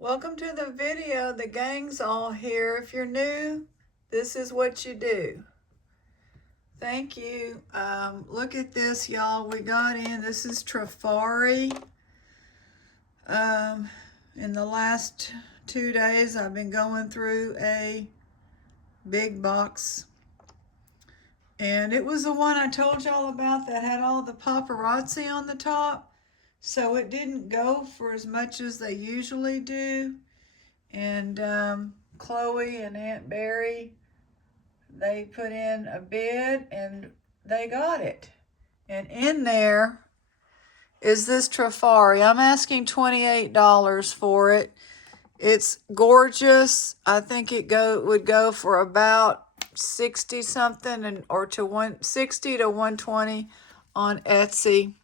Welcome to the video. The gang's all here. If you're new, this is what you do. Thank you. Look at this, y'all. We got in. This is Trifari. In the last 2 days, I've been going through a big box. And it was the one I told y'all about that had all the paparazzi on the top. So it didn't go for as much as they usually do. And Chloe and Aunt Barry, they put in a bid and they got it. And in there is this Trifari. I'm asking $28 for it. It's gorgeous. I think it would go for about 60 something or to 160 to 120 on Etsy.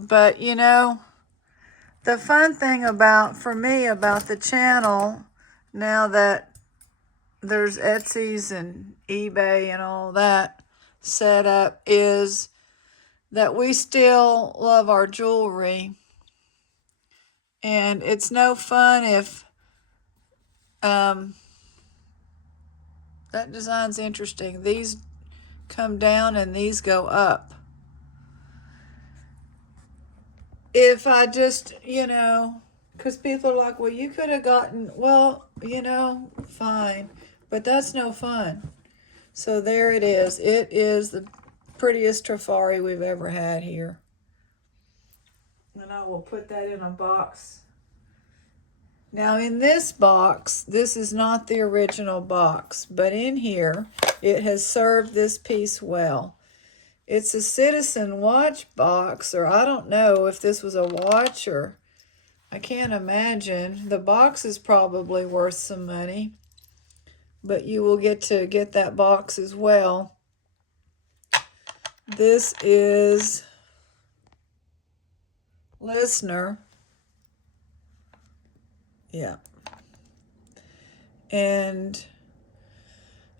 But you know, the fun thing for me about the channel, now that there's Etsy's and eBay and all that set up, is that we still love our jewelry. And it's no fun if, that design's interesting. These come down and these go up. If I just, because people are like, well, you could have gotten, well, fine. But that's no fun. So there it is. It is the prettiest Trifari we've ever had here. And I will put that in a box. Now in this box, this is not the original box, but in here, it has served this piece well. It's a Citizen watch box, or I don't know if this was a watch, or I can't imagine. The box is probably worth some money, but you will get to get that box as well. This is Lisner. Yeah. And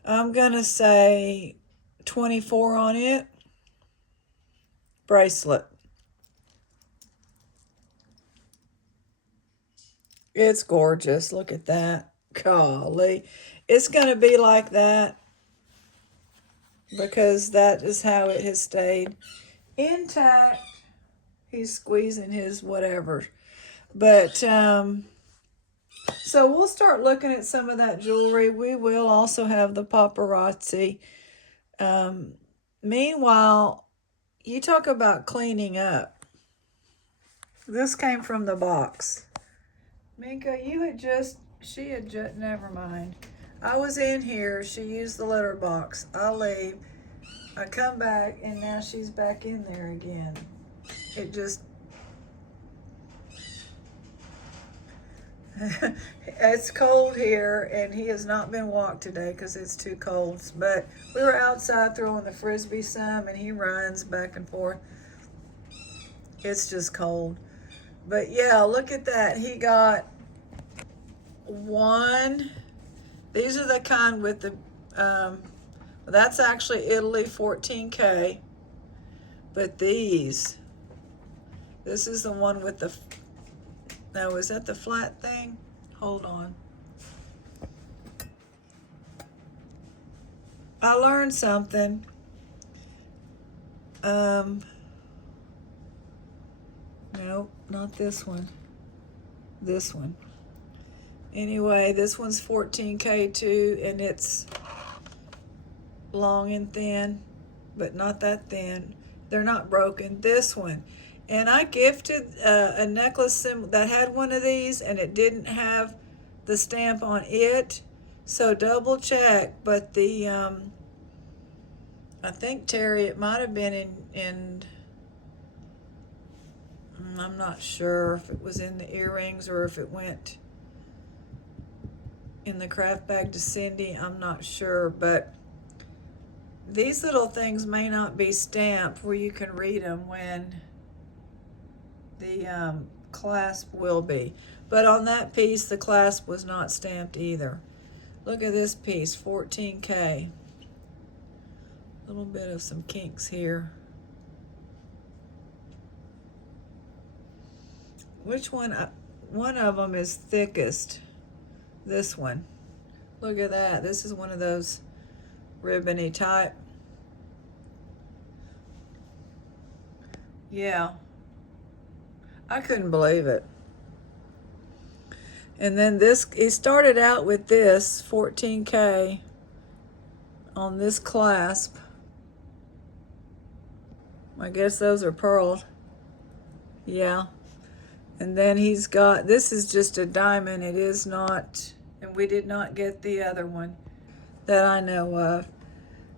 I'm going to say 24 on it. Bracelet. It's gorgeous. Look at that. Golly. It's going to be like that because that is how it has stayed intact. He's squeezing his whatever. But, so we'll start looking at some of that jewelry. We will also have the paparazzi. Meanwhile, you talk about cleaning up. This came from the box. Minka, she had just, never mind. I was in here, she used the litter box. I leave, I come back, and now she's back in there again. It just, it's cold here, and he has not been walked today because it's too cold. But we were outside throwing the Frisbee some, and he runs back and forth. It's just cold. But yeah, look at that. He got one. These are the kind with the, that's actually Italy 14K. But this is the one with the, no, is that the flat thing? Hold on. I learned something. No, not this one. This one. Anyway, this one's 14K too, and it's long and thin, but not that thin. They're not broken. This one. And I gifted a necklace that had one of these, and it didn't have the stamp on it. So double check. But the, I think, Terry, it might have been in I'm not sure if it was in the earrings or if it went in the craft bag to Cindy. I'm not sure, but these little things may not be stamped where you can read them when the clasp will be. But on that piece, the clasp was not stamped either. Look at this piece, 14K. A little bit of some kinks here. Which one? One of them is thickest. This one. Look at that. This is one of those ribbony type. Yeah. I couldn't believe it. And then this, he started out with this 14K on this clasp. I guess those are pearled. Yeah. And then he's got, this is just a diamond. It is not, and we did not get the other one that I know of.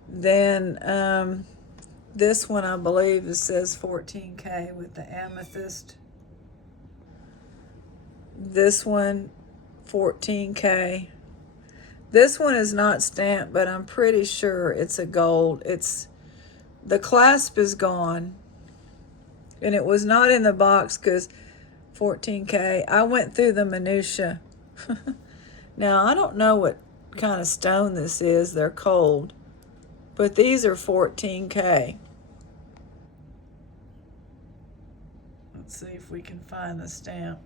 Then this one, I believe, it says 14K with the amethyst. This one, 14K. This one is not stamped, but I'm pretty sure it's a gold. It's, the clasp is gone. And it was not in the box because 14K. I went through the minutia. Now, I don't know what kind of stone this is. They're cold. But these are 14K. Let's see if we can find the stamp.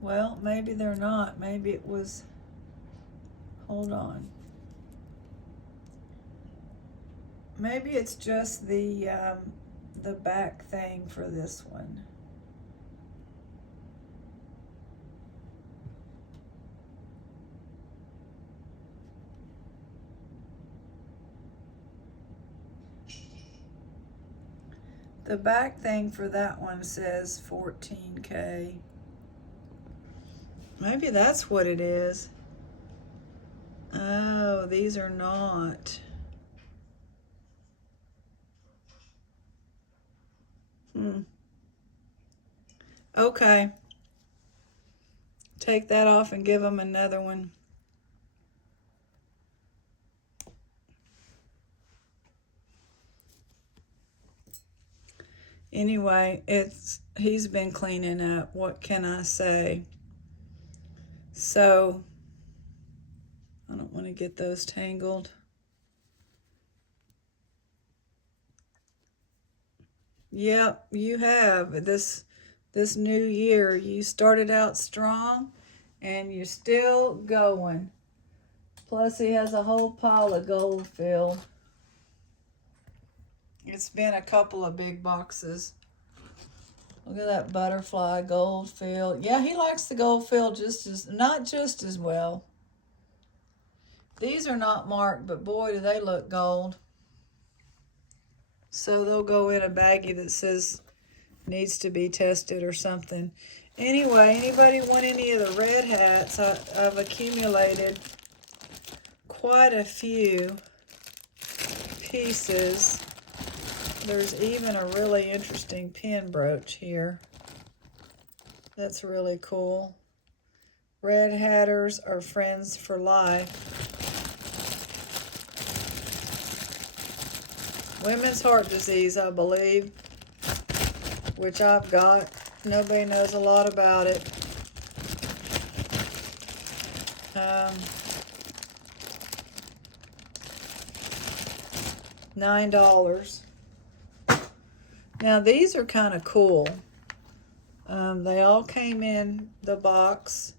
Well, maybe they're not. Maybe it was, hold on. Maybe it's just the back thing for this one. The back thing for that one says 14K. Maybe that's what it is. Oh, these are not. Okay. Take that off and give them another one. Anyway, he's been cleaning up. What can I say? So, I don't want to get those tangled. Yep, you have. This new year, you started out strong and you're still going. Plus, he has a whole pile of gold filled. It's been a couple of big boxes. Look at that butterfly gold fill. Yeah, he likes the gold fill not just as well. These are not marked, but boy, do they look gold. So they'll go in a baggie that says needs to be tested or something. Anyway, anybody want any of the red hats? I've accumulated quite a few pieces. There's even a really interesting pin brooch here. That's really cool. Red Hatters are friends for life. Women's heart disease, I believe, which I've got. Nobody knows a lot about it. $9. Now these are kind of cool. They all came in the box,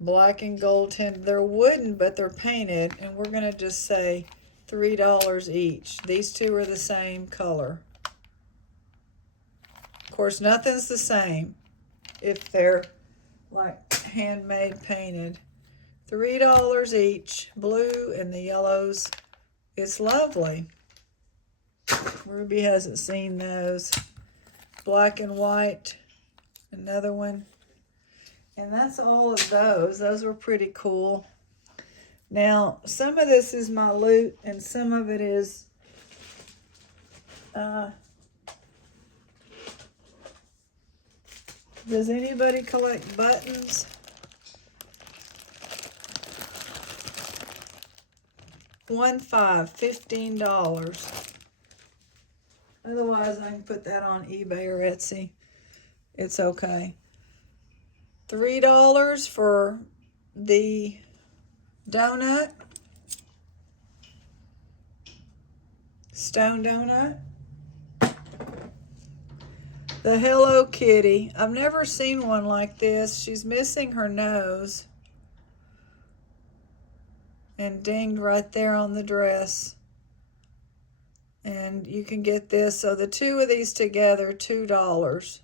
black and gold tinted. They're wooden, but they're painted, and we're gonna just say $3 each. These two are the same color. Of course, nothing's the same if they're like handmade painted. $3 each, blue and the yellows. It's lovely. Ruby hasn't seen those. Black and white, another one. And that's all of those. Those were pretty cool. Now, some of this is my loot, and some of it is does anybody collect buttons? $15. Otherwise, I can put that on eBay or Etsy. It's okay. $3 for the donut. Stone donut. The Hello Kitty. I've never seen one like this. She's missing her nose. And dinged right there on the dress. And you can get this. So the two of these together, $2.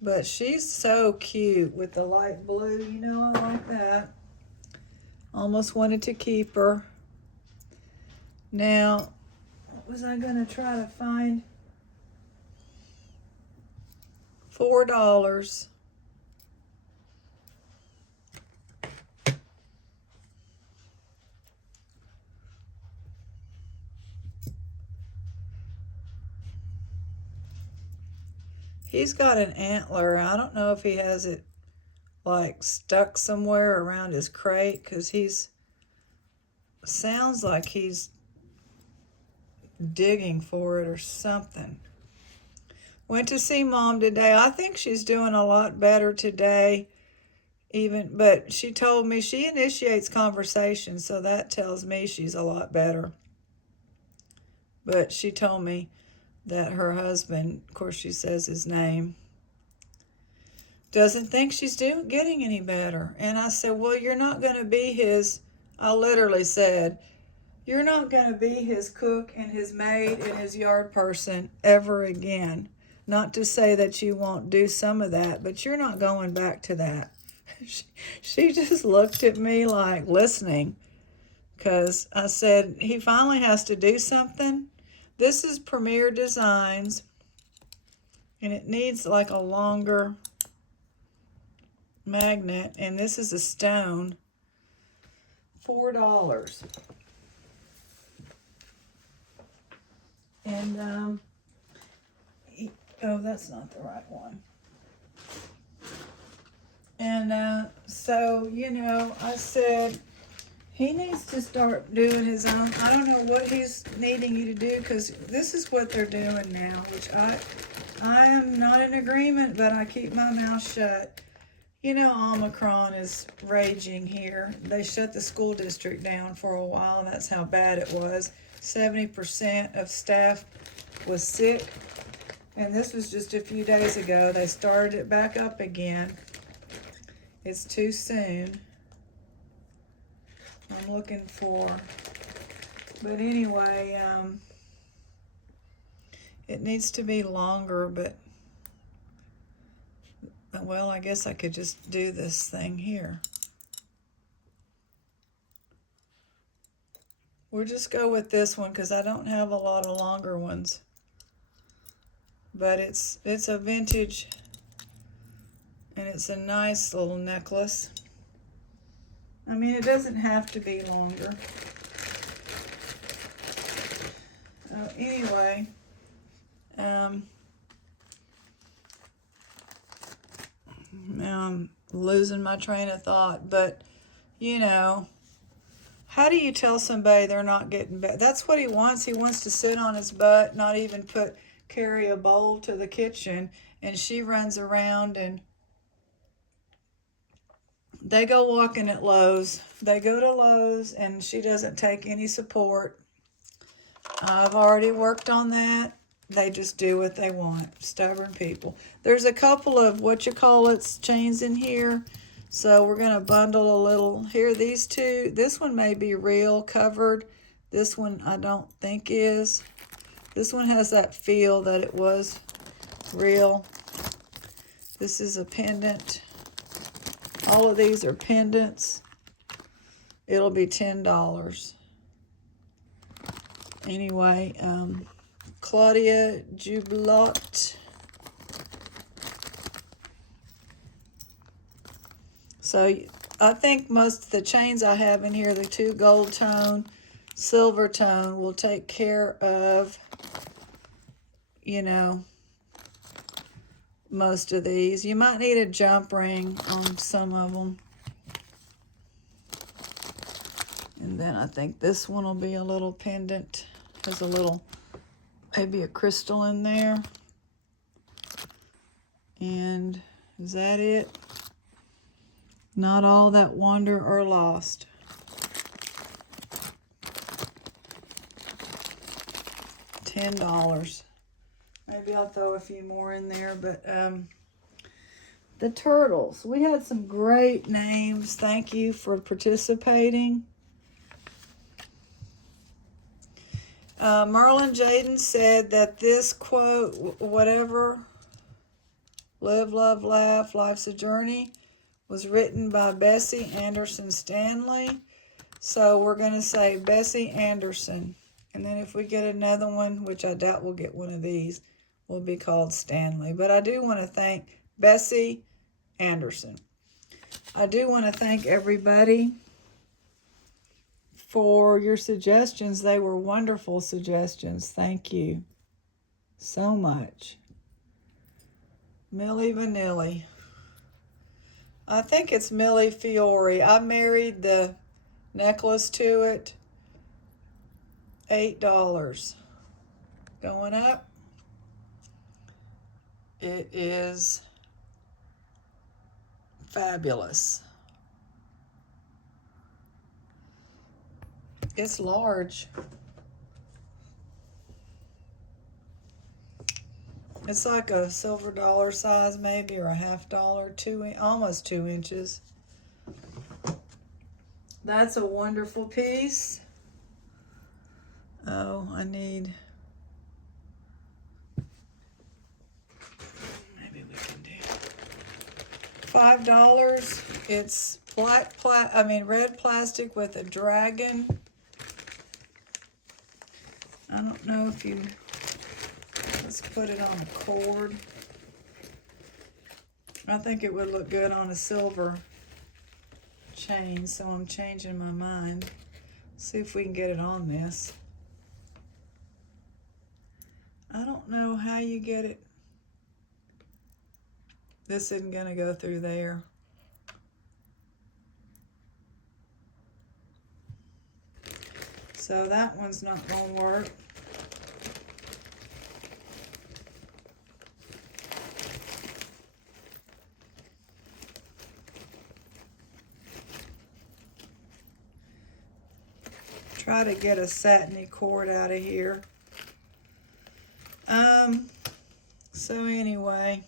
But she's so cute with the light blue. You know, I like that. Almost wanted to keep her. Now, what was I going to try to find? $4. He's got an antler. I don't know if he has it like stuck somewhere around his crate, because sounds like he's digging for it or something. Went to see Mom today. I think she's doing a lot better today, but she told me she initiates conversation, so that tells me she's a lot better. But she told me that her husband, of course she says his name, doesn't think she's getting any better. And I said, well, you're not going to be I literally said, you're not going to be his cook and his maid and his yard person ever again. Not to say that you won't do some of that, but you're not going back to that. She just looked at me like listening, because I said, he finally has to do something. This is Premier Designs, and it needs like a longer magnet, and this is a stone. $4. And oh, that's not the right one. And so, you know, I said he needs to start doing his own. I don't know what he's needing you to do, because this is what they're doing now, which I am not in agreement, but I keep my mouth shut. You know, Omicron is raging here. They shut the school district down for a while, and that's how bad it was. 70% of staff was sick, and this was just a few days ago. They started it back up again. It's too soon. I'm looking for, but anyway, it needs to be longer, but well, I guess I could just do this thing here. We'll just go with this one, because I don't have a lot of longer ones. But it's a vintage, and it's a nice little necklace. I mean, it doesn't have to be longer. Anyway, now I'm losing my train of thought, but you know, how do you tell somebody they're not getting better? That's what he wants. He wants to sit on his butt, not even carry a bowl to the kitchen, and she runs around, and they go walking at Lowe's. They go to Lowe's, and she doesn't take any support. I've already worked on that. They just do what they want. Stubborn people. There's a couple of chains in here. So we're going to bundle a little. Here, these two. This one may be real covered. This one I don't think is. This one has that feel that it was real. This is a pendant. All of these are pendants. It'll be $10. Anyway, Claudia Jubilot. So I think most of the chains I have in here, the two gold tone, silver tone, will take care of, you know, most of these. You might need a jump ring on some of them. And then I think this one will be a little pendant. There's a little, maybe a crystal in there. And is that it? Not all that wander are lost. $10. Maybe I'll throw a few more in there, but the turtles. We had some great names. Thank you for participating. Merlin Jaden said that this quote, whatever, live, love, laugh, life's a journey, was written by Bessie Anderson Stanley. So we're going to say Bessie Anderson. And then if we get another one, which I doubt we'll get one of these, will be called Stanley. But I do want to thank Bessie Anderson. I do want to thank everybody for your suggestions. They were wonderful suggestions. Thank you so much. Millie Vanilli. I think it's Millie Fiore. I married the necklace to it. $8. Going up. It is fabulous. It's large. It's like a silver dollar size maybe, or a half dollar, almost 2 inches. That's a wonderful piece. Oh, I need, maybe we can do $5. It's red plastic with a dragon. I don't know if you, let's put it on a cord. I think it would look good on a silver chain, so I'm changing my mind. See if we can get it on this. I don't know how you get it. This isn't gonna go through there. So that one's not gonna work. Try to get a satiny cord out of here. So anyway,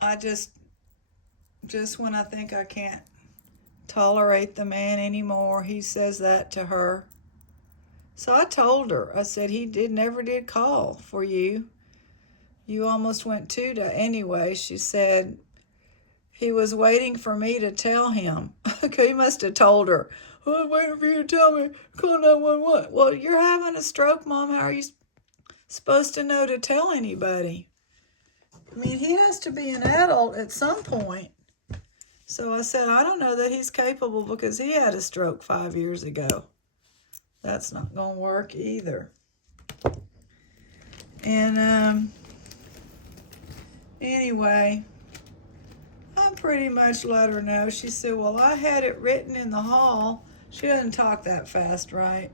I just when I think I can't tolerate the man anymore, he says that to her. So I told her, I said, he never did call for you. You almost went 2 days. Anyway, she said, he was waiting for me to tell him. Okay, he must have told her, I was waiting for you to tell me, call 911. Well, you're having a stroke, Mom. How are you supposed to know to tell anybody? I mean, he has to be an adult at some point. So I said, I don't know that he's capable because he had a stroke 5 years ago. That's not going to work either. And anyway, I pretty much let her know. She said, well, I had it written in the hall. She doesn't talk that fast, right?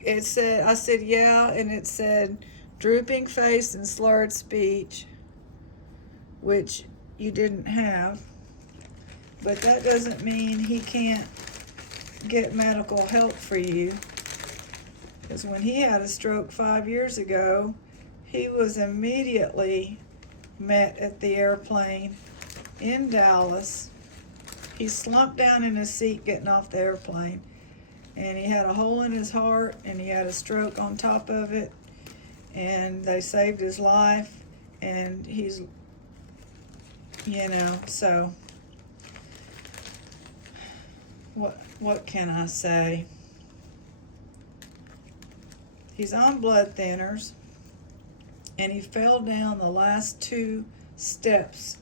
It said, I said, yeah, and it said drooping face and slurred speech, which you didn't have. But that doesn't mean he can't get medical help for you. Because when he had a stroke 5 years ago, he was immediately met at the airplane in Dallas. He slumped down in his seat getting off the airplane. And he had a hole in his heart, and he had a stroke on top of it. And they saved his life. And he's, so what can I say? He's on blood thinners, and he fell down the last 2 steps,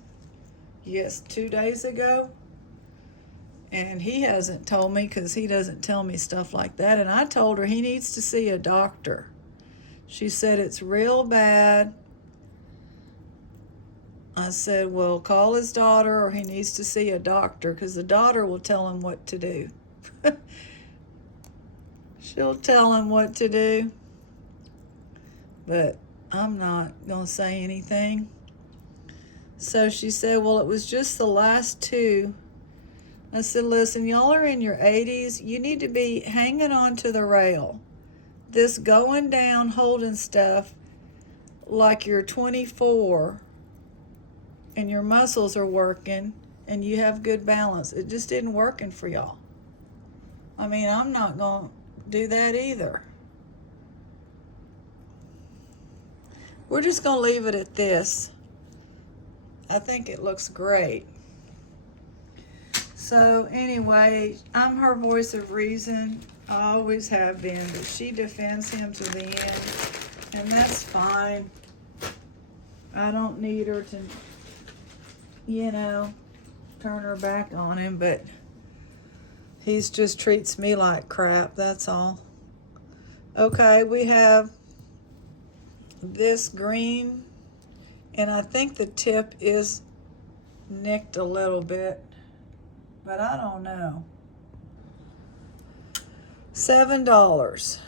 2 days ago. And he hasn't told me because he doesn't tell me stuff like that. And I told her he needs to see a doctor. She said it's real bad. I said, well, call his daughter or he needs to see a doctor because the daughter will tell him what to do. She'll tell him what to do. But I'm not going to say anything. So she said, well, it was just the last two. I said, listen, y'all are in your 80s. You need to be hanging on to the rail. This going down, holding stuff like you're 24 and your muscles are working and you have good balance. It just isn't working for y'all. I mean, I'm not going to do that either. We're just going to leave it at this. I think it looks great. So anyway, I'm her voice of reason. I always have been, but she defends him to the end, and that's fine. I don't need her to, turn her back on him, but he's just treats me like crap, that's all. Okay, we have this green, and I think the tip is nicked a little bit, but I don't know. $7.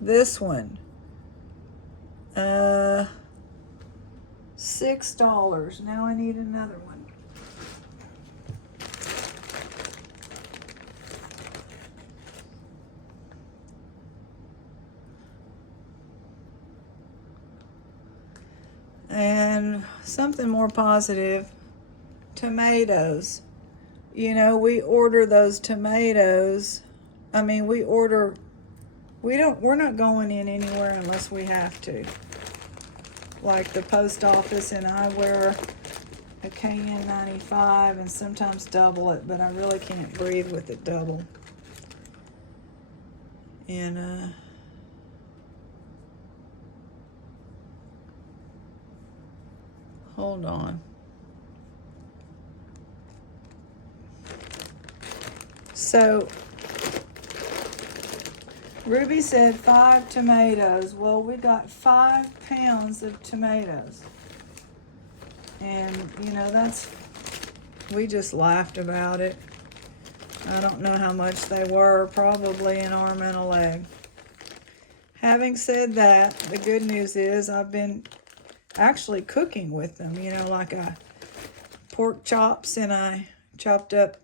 This one, $6. Now I need another one. And something more positive, tomatoes. We order those tomatoes. I mean, we're not going in anywhere unless we have to. Like the post office, and I wear a KN95 and sometimes double it, but I really can't breathe with it double. And hold on. So Ruby said 5 tomatoes. Well, we got 5 pounds of tomatoes. And, we just laughed about it. I don't know how much they were, probably an arm and a leg. Having said that, the good news is I've been actually cooking with them, like pork chops, and I chopped up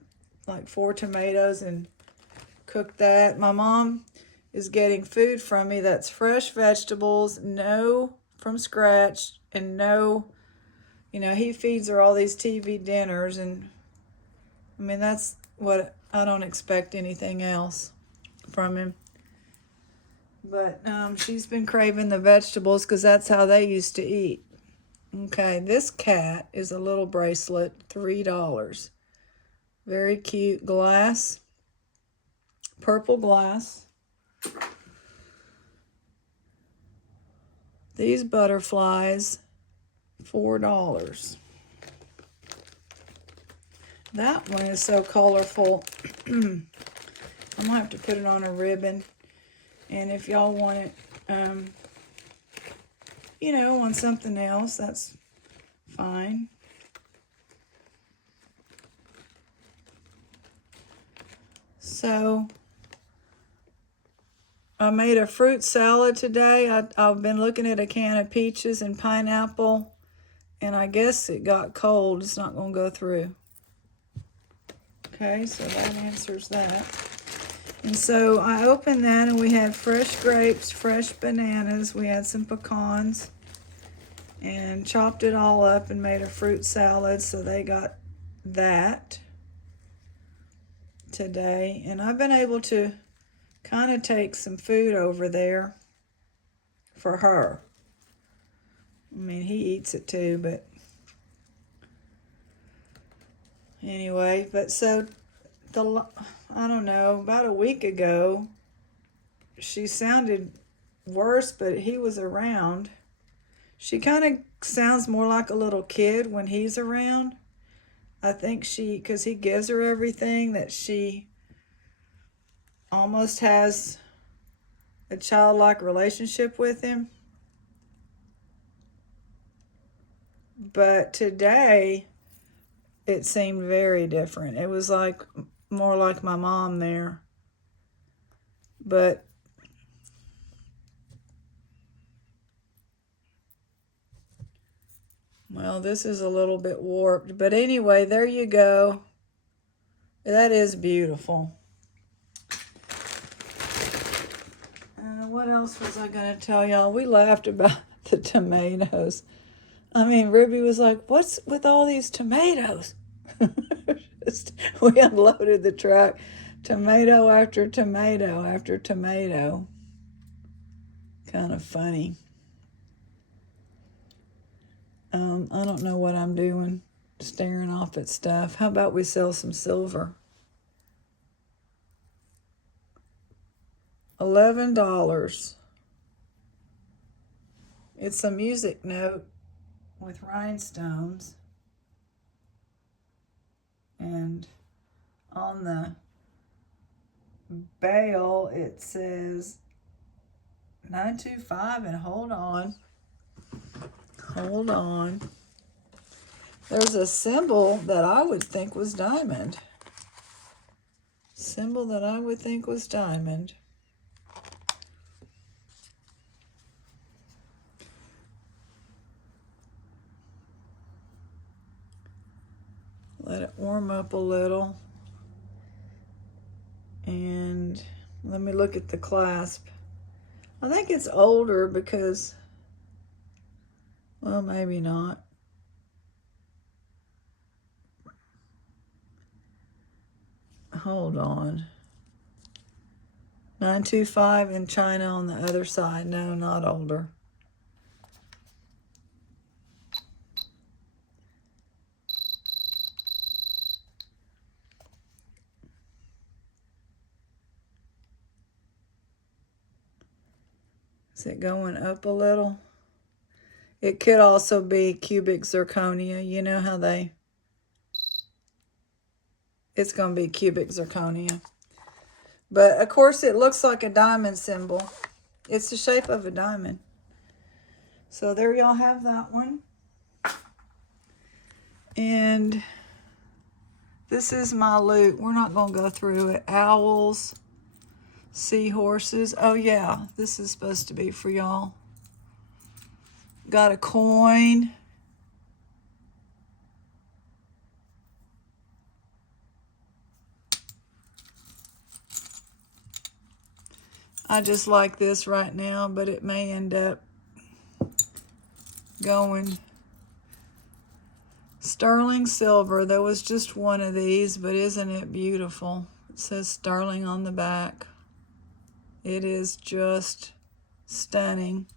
like 4 tomatoes and cooked that. My mom is getting food from me that's fresh vegetables, no from scratch, and no, he feeds her all these TV dinners, and I mean, that's what, I don't expect anything else from him. But she's been craving the vegetables because that's how they used to eat. Okay, this cat is a little bracelet, $3. Very cute glass, purple glass. These butterflies, $4. That one is so colorful. I'm gonna have to put it on a ribbon. And if y'all want it, on something else, that's fine. So I made a fruit salad today. I've been looking at a can of peaches and pineapple, and I guess it got cold. It's not going to go through. Okay, so that answers that. And so I opened that, and we had fresh grapes, fresh bananas. We had some pecans, and chopped it all up and made a fruit salad. So they got that today. And I've been able to kind of take some food over there for her. I mean, he eats it too, but anyway. But so I don't know, about a week ago, she sounded worse, but he was around. She kind of sounds more like a little kid when he's around. I think because he gives her everything, that she almost has a childlike relationship with him. But today, it seemed very different. It was like more like my mom there. But Well, this is a little bit warped, but anyway, there you go. That is beautiful. What else was I going to tell y'all? We laughed about the tomatoes. I mean, Ruby was like, what's with all these tomatoes? We unloaded the truck. Tomato after tomato after tomato. Kind of funny. I don't know what I'm doing, staring off at stuff. How about we sell some silver? $11. It's a music note with rhinestones. And on the bail, it says 925, and hold on. Hold on. There's a symbol that I would think was diamond. Symbol that I would think was diamond. Let it warm up a little. And let me look at the clasp. I think it's older because, well, maybe not. Hold on. 925 in China on the other side. No, not older. Is it going up a little? It could also be cubic zirconia. You know how it's going to be cubic zirconia. But, of course, it looks like a diamond symbol. It's the shape of a diamond. So there y'all have that one. And this is my loot. We're not going to go through it. Owls, seahorses. Oh, yeah, this is supposed to be for y'all. Got a coin. I just like this right now, but it may end up going. Sterling silver. There was just one of these, but isn't it beautiful? It says sterling on the back. It is just stunning.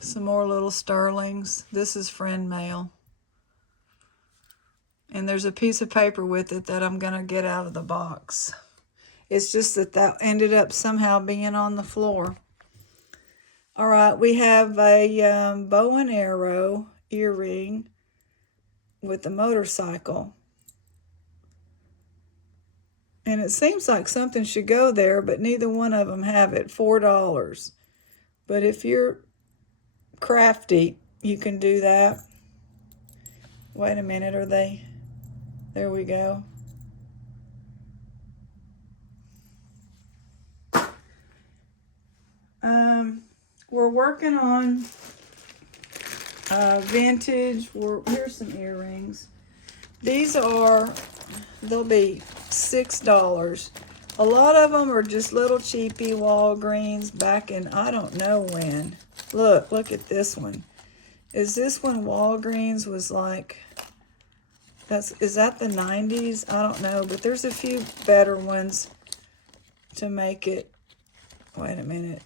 Some more little sterlings. This is friend mail. And there's a piece of paper with it that I'm going to get out of the box. It's just that ended up somehow being on the floor. All right, we have a bow and arrow earring with a motorcycle. And it seems like something should go there, but neither one of them have it. $4. But if you're crafty, you can do that. Wait a minute, are they? There we go. We're working on vintage. Here's some earrings. They'll be $6. A lot of them are just little cheapy Walgreens back in, I don't know when. Look at this one. Is this one Walgreens was like, is that the 90s? I don't know, but there's a few better ones to make it. Wait a minute.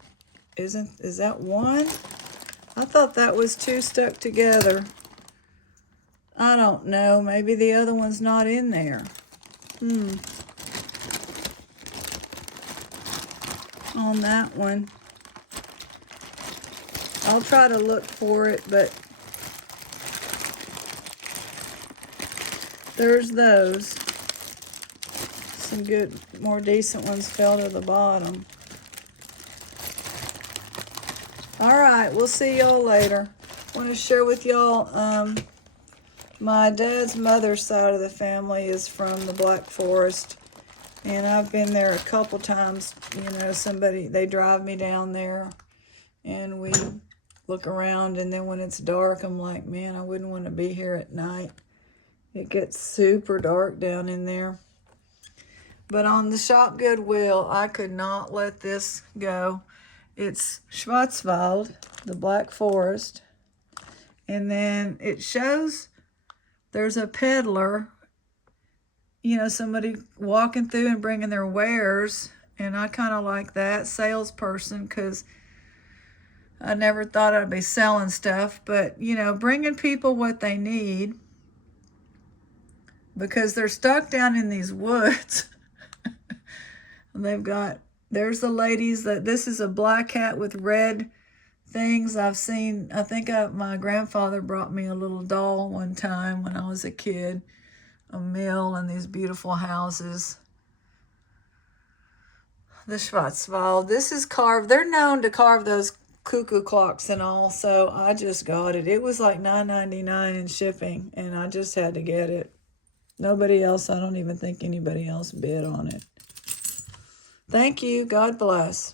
Is that one? I thought that was two stuck together. I don't know. Maybe the other one's not in there. On that one. I'll try to look for it, but there's those. Some good, more decent ones fell to the bottom. All right, we'll see y'all later. I want to share with y'all, my dad's mother's side of the family is from the Black Forest, and I've been there a couple times. You know, they drive me down there, and we look around, and then when it's dark, I'm like, man, I wouldn't want to be here at night. It gets super dark down in there. But on the shop Goodwill, I could not let this go. It's Schwarzwald, the Black Forest. And then it shows there's a peddler, you know, somebody walking through and bringing their wares. And I kind of like that salesperson, because I never thought I'd be selling stuff. But, you know, bringing people what they need, because they're stuck down in these woods. And there's the ladies this is a black cat with red things. I've seen, I think my grandfather brought me a little doll one time when I was a kid, a mill and these beautiful houses. The Schwarzwald, this is carved. They're known to carve those cuckoo clocks and all, so I just got it. It was like $9.99 in shipping, and I just had to get it. Nobody else, I don't even think anybody else bid on it. Thank you. God bless.